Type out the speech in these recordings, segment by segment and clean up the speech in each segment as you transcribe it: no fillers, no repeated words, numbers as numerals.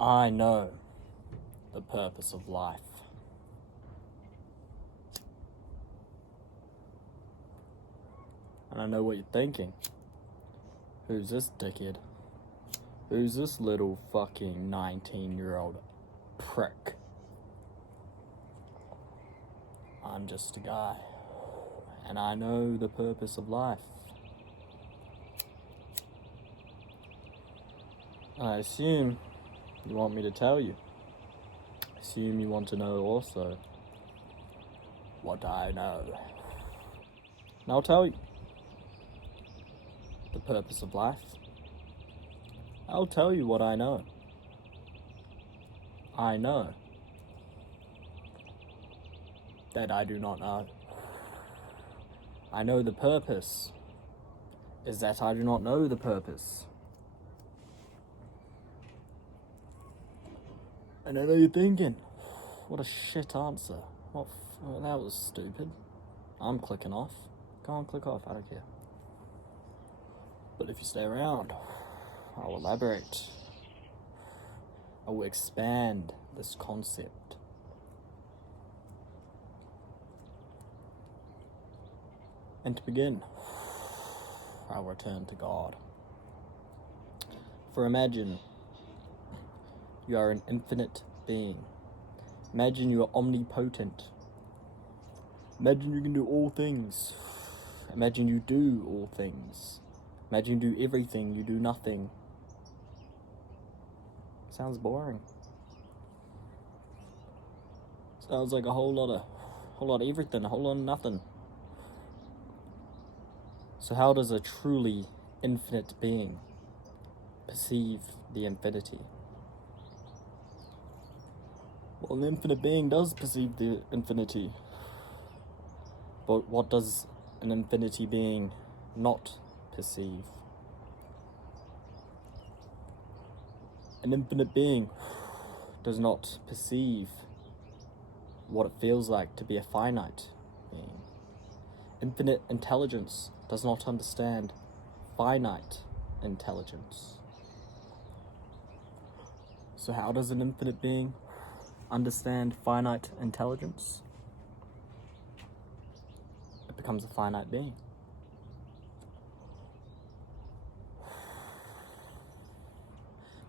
I know the purpose of life. And I know what you're thinking. Who's this dickhead? Who's this little fucking 19-year-old prick? I'm just a guy. And I know the purpose of life. I assume you want me to tell you. I assume you want to know also what I know. And I'll tell you the purpose of life. I'll tell you what I know. I know that I do not know. I know the purpose is that I do not know the purpose. And I know you're thinking, what a shit answer. That was stupid. I'm clicking off. Go on, click off, I don't care. But if you stay around, I'll elaborate. I will expand this concept. And to begin, I'll return to God. For imagine you are an infinite being. Imagine you are omnipotent. Imagine you can do all things. Imagine you do all things. Imagine you do everything, you do nothing. Sounds boring. Sounds like a whole lot of everything, a whole lot of nothing. So how does a truly infinite being perceive the infinity? Well, an infinite being does perceive the infinity. But what does an infinity being not perceive? An infinite being does not perceive what it feels like to be a finite being. Infinite intelligence does not understand finite intelligence. So how does an infinite being understand finite intelligence? It becomes a finite being.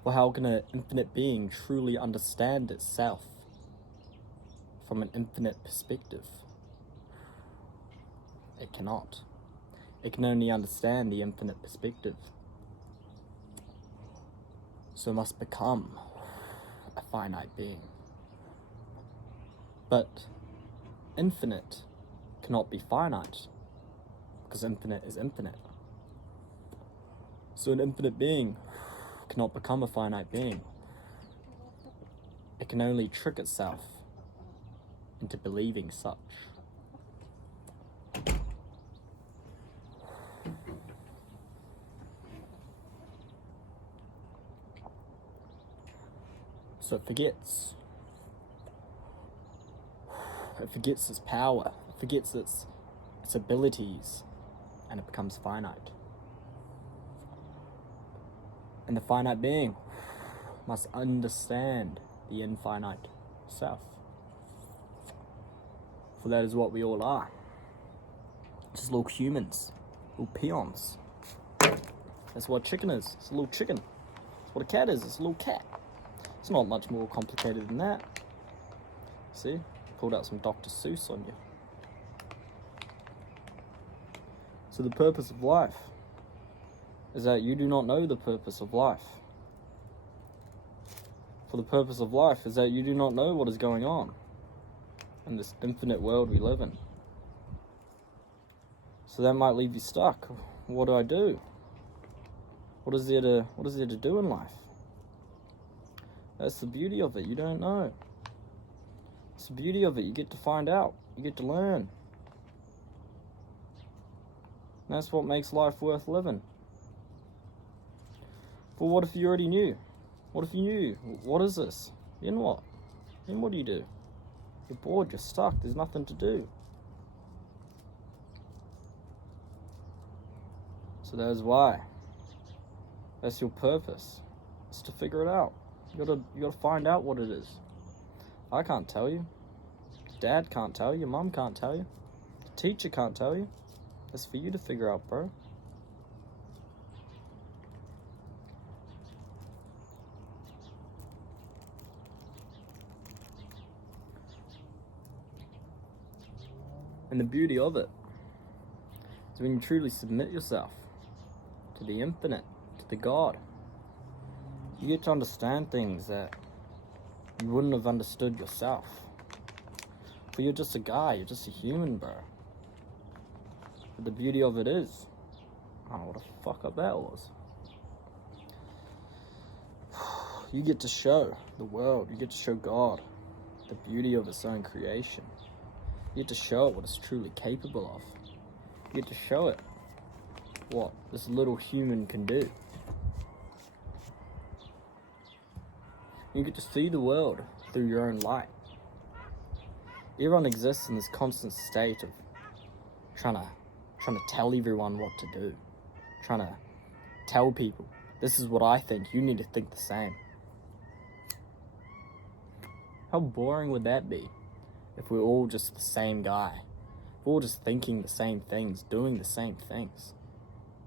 Well, how can an infinite being truly understand itself from an infinite perspective? It cannot. It can only understand the infinite perspective. So it must become a finite being. But infinite cannot be finite, because infinite is infinite. So an infinite being cannot become a finite being. It can only trick itself into believing such. So it forgets. It forgets its power. It forgets its abilities, and it becomes finite. And the finite being must understand the infinite self. For that is what we all are. Just little humans, little peons. That's what a chicken is. It's a little chicken. That's what a cat is. It's a little cat. It's not much more complicated than that. See? Pulled out some Dr. Seuss on you. So the purpose of life is that you do not know the purpose of life. For the purpose of life is that you do not know what is going on in this infinite world we live in. So that might leave you stuck. What do I do? What is there to do in life? That's the beauty of it. You don't know. It's the beauty of it. You get to find out. You get to learn. And that's what makes life worth living. But what if you already knew? What if you knew? What is this? Then what? Then what do you do? You're bored, you're stuck, there's nothing to do. So that is why. That's your purpose. It's to figure it out. You gotta find out what it is. I can't tell you. Dad can't tell you. Mum can't tell you. The teacher can't tell you. It's for you to figure out, bro. And the beauty of it is when you truly submit yourself to the infinite, to the God, you get to understand things that you wouldn't have understood yourself. But you're just a guy, you're just a human, bro. But the beauty of it is, I don't know what the fuck up that was. You get to show the world, you get to show God the beauty of its own creation. You get to show it what it's truly capable of. You get to show it what this little human can do. You get to see the world through your own light. Everyone exists in this constant state of trying to tell everyone what to do. Trying to tell people, this is what I think, you need to think the same. How boring would that be if we're all just the same guy? If we're all just thinking the same things, doing the same things.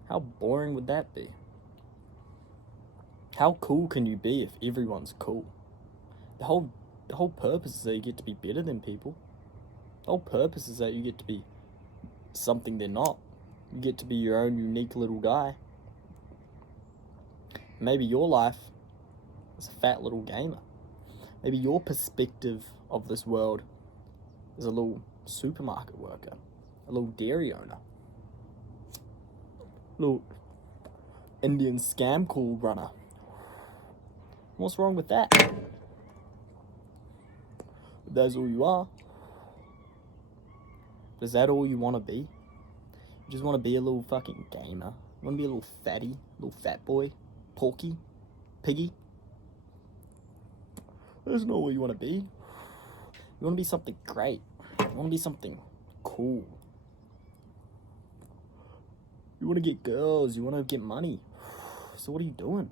How boring would that be? How cool can you be if everyone's cool? The whole purpose is that you get to be better than people. The whole purpose is that you get to be something they're not. You get to be your own unique little guy. Maybe your life is a fat little gamer. Maybe your perspective of this world is a little supermarket worker, a little dairy owner, a little Indian scam call runner. What's wrong with that? If that's all you are. Is that all you want to be? You just want to be a little fucking gamer? You want to be a little fatty, little fat boy, porky, piggy? That's not what you want to be. You want to be something great. You want to be something cool. You want to get girls. You want to get money. So what are you doing?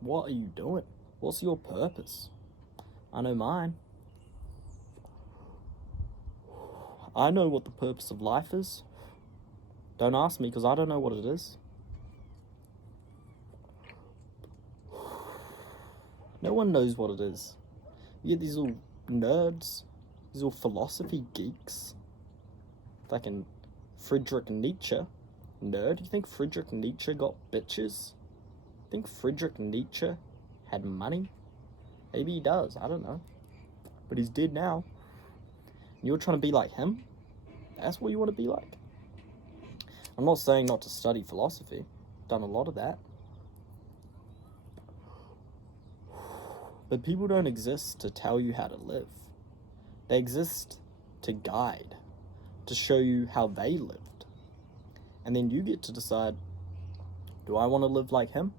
What are you doing? What's your purpose? I know mine. I know what the purpose of life is. Don't ask me, because I don't know what it is. No one knows what it is. You get these little nerds, these little philosophy geeks. Fucking Friedrich Nietzsche. Nerd? You think Friedrich Nietzsche got bitches? You think Friedrich Nietzsche had money? Maybe he does, I don't know. But he's dead now. And you're trying to be like him? That's what you want to be like? I'm not saying not to study philosophy. Done a lot of that. But people don't exist to tell you how to live. They exist to guide, to show you how they lived. And then you get to decide, do I want to live like him?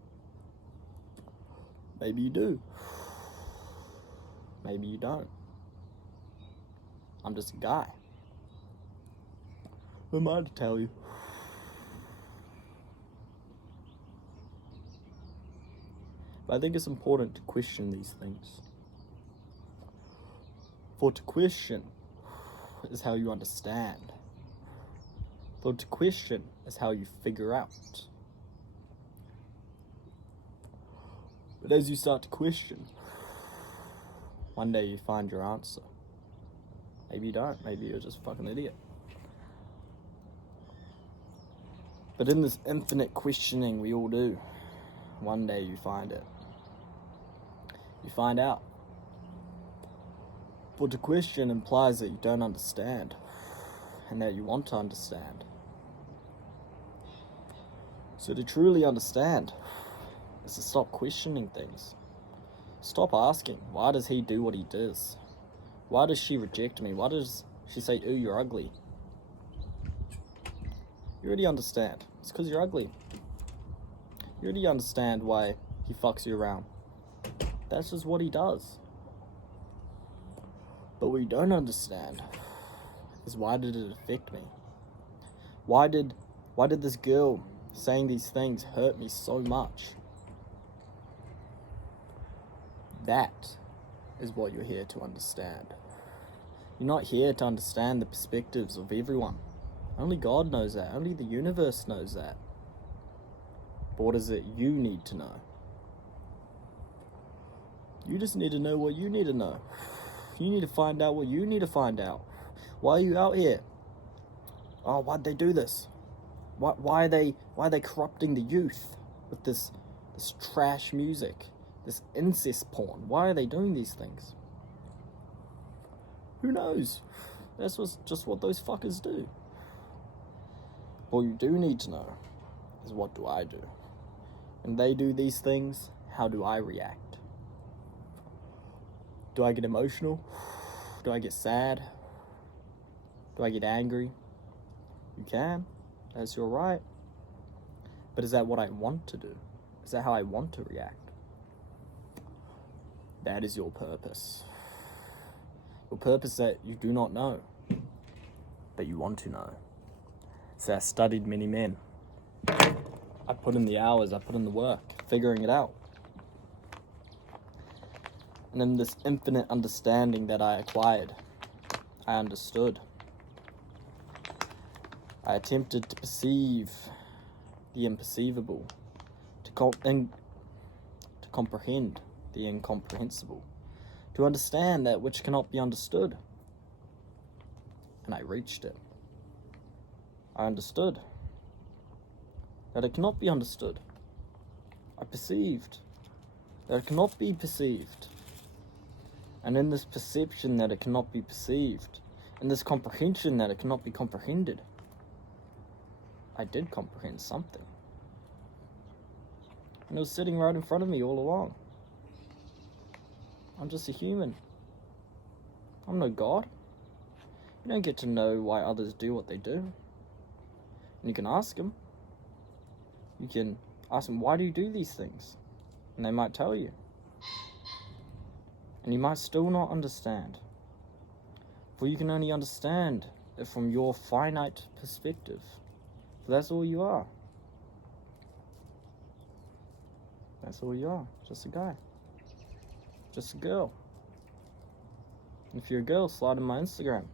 Maybe you do. Maybe you don't. I'm just a guy. Who am I to tell you? But I think it's important to question these things. For to question is how you understand. For to question is how you figure out. But as you start to question, one day you find your answer. Maybe you don't. Maybe you're just a fucking idiot. But in this infinite questioning we all do, one day you find it. You find out. For to question implies that you don't understand, and that you want to understand. So to truly understand is to stop questioning things. Stop asking, why does he do what he does? Why does she reject me? Why does she say, ooh, you're ugly? You already understand. It's because you're ugly. You already understand why he fucks you around. That's just what he does. But what you don't understand is, why did it affect me? Why did this girl saying these things hurt me so much? That is what you're here to understand. You're not here to understand the perspectives of everyone. Only God knows that. Only the universe knows that. But what is it you need to know? You just need to know what you need to know. You need to find out what you need to find out. Why are you out here? Oh, why'd they do this? Why are they corrupting the youth with this trash music, this incest porn? Why are they doing these things? Who knows? That's just what those fuckers do. What you do need to know is, what do I do? When they do these things, how do I react? Do I get emotional? Do I get sad? Do I get angry? You can. That's your right. But is that what I want to do? Is that how I want to react? That is your purpose. Your purpose that you do not know, but you want to know. So I studied many men. I put in the hours, I put in the work, figuring it out. And in this infinite understanding that I acquired, I understood. I attempted to perceive the imperceivable, to comprehend the incomprehensible, to understand that which cannot be understood. And I reached it. I understood that it cannot be understood. I perceived that it cannot be perceived. And in this perception that it cannot be perceived, in this comprehension that it cannot be comprehended, I did comprehend something. And it was sitting right in front of me all along. I'm just a human. I'm no God. You don't get to know why others do what they do. And you can ask them. You can ask them, why do you do these things? And they might tell you. And you might still not understand. For you can only understand it from your finite perspective. For that's all you are. That's all you are. Just a guy. Just a girl. And if you're a girl, slide in my Instagram.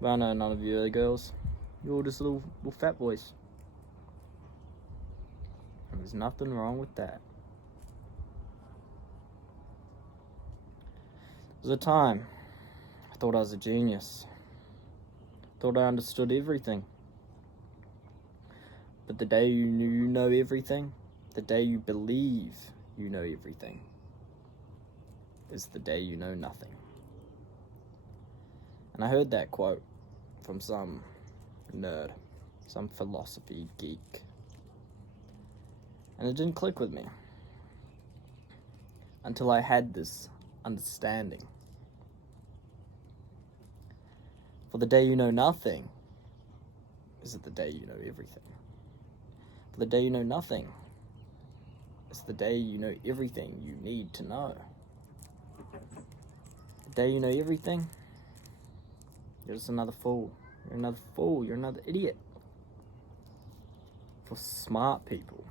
But I know none of you are girls. You're all just little fat boys. And there's nothing wrong with that. There was a time I thought I was a genius. Thought I understood everything. But the day you know everything, the day you believe you know everything, is the day you know nothing. And I heard that quote from some nerd, some philosophy geek. And it didn't click with me until I had this understanding. For the day you know nothing is the day you know everything. For the day you know nothing is the day you know everything you need to know. The day you know everything, you're just another fool. You're another fool. You're another idiot. For smart people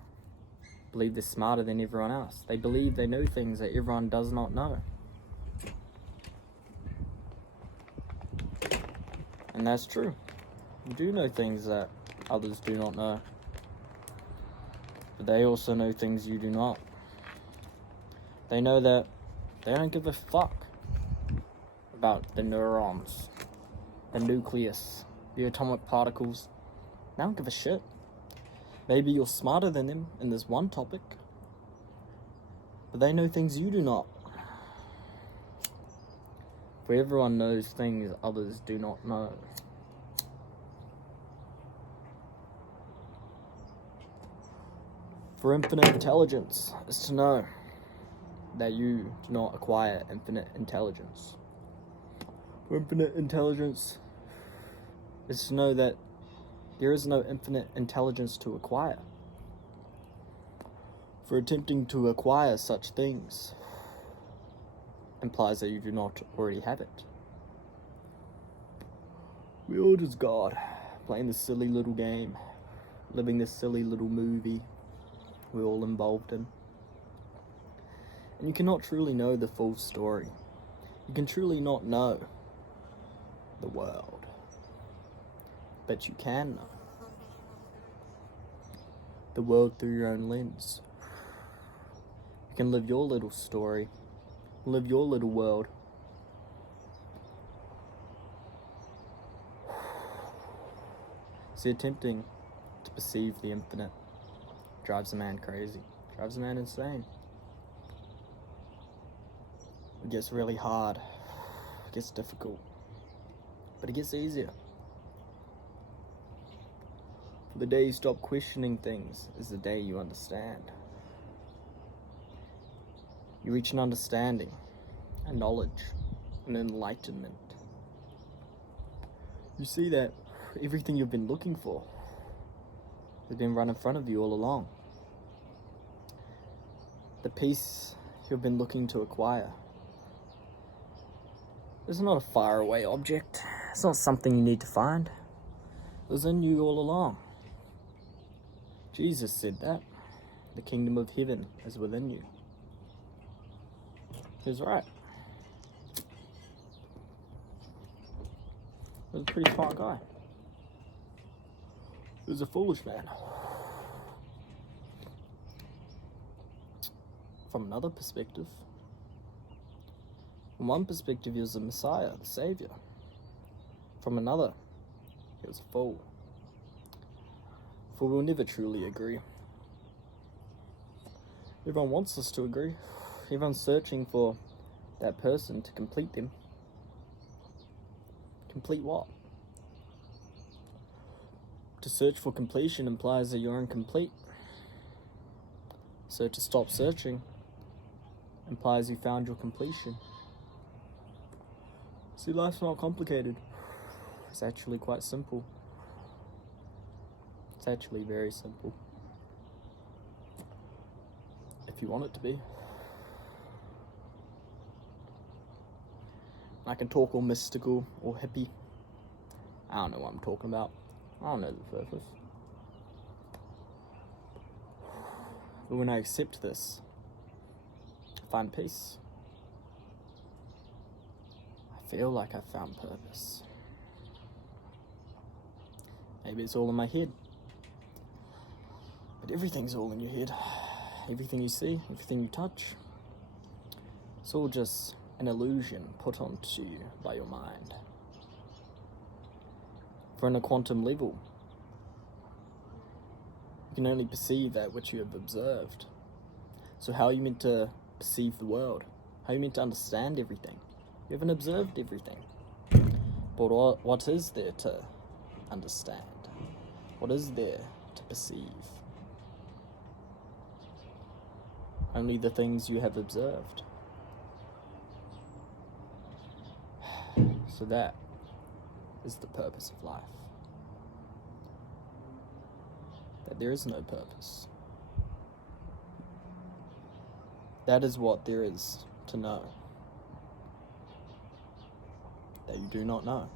believe they're smarter than everyone else. They believe they know things that everyone does not know. And that's true. You do know things that others do not know. But they also know things you do not. They know that they don't give a fuck about the neurons, the nucleus, the atomic particles. They don't give a shit. Maybe you're smarter than them in this one topic, but they know things you do not. For everyone knows things others do not know. For infinite intelligence is to know that you do not acquire infinite intelligence. For infinite intelligence is to know that there is no infinite intelligence to acquire. For attempting to acquire such things implies that you do not already have it. We all just God, playing this silly little game, living this silly little movie, we're all involved in. And you cannot truly know the full story. You can truly not know the world. But you can know the world through your own lens. You can live your little story, live your little world. See, attempting to perceive the infinite drives a man crazy, drives a man insane. It gets really hard, it gets difficult, but it gets easier. The day you stop questioning things is the day you understand. You reach an understanding, a knowledge, an enlightenment. You see that everything you've been looking for has been right in front of you all along. The peace you've been looking to acquire is not a faraway object. It's not something you need to find. It was in you all along. Jesus said that. The kingdom of heaven is within you. He was right. He was a pretty smart guy. He was a foolish man. From another perspective, from one perspective, he was the Messiah, the Savior. From another, he was a fool. For we'll never truly agree. Everyone wants us to agree. Everyone's searching for that person to complete them. Complete what? To search for completion implies that you're incomplete. So to stop searching implies you found your completion. See, life's not complicated. It's actually quite simple. It's actually very simple. If you want it to be. I can talk all mystical or hippie. I don't know what I'm talking about. I don't know the purpose. But when I accept this, I find peace. I feel like I found purpose. Maybe it's all in my head. But everything's all in your head. Everything you see, everything you touch, it's all just an illusion put onto you by your mind. For on a quantum level, you can only perceive that which you have observed. So how are you meant to perceive the world? How are you meant to understand everything? You haven't observed everything. But what is there to understand? What is there to perceive? Only the things you have observed. So that is the purpose of life. That there is no purpose. That is what there is to know. That you do not know.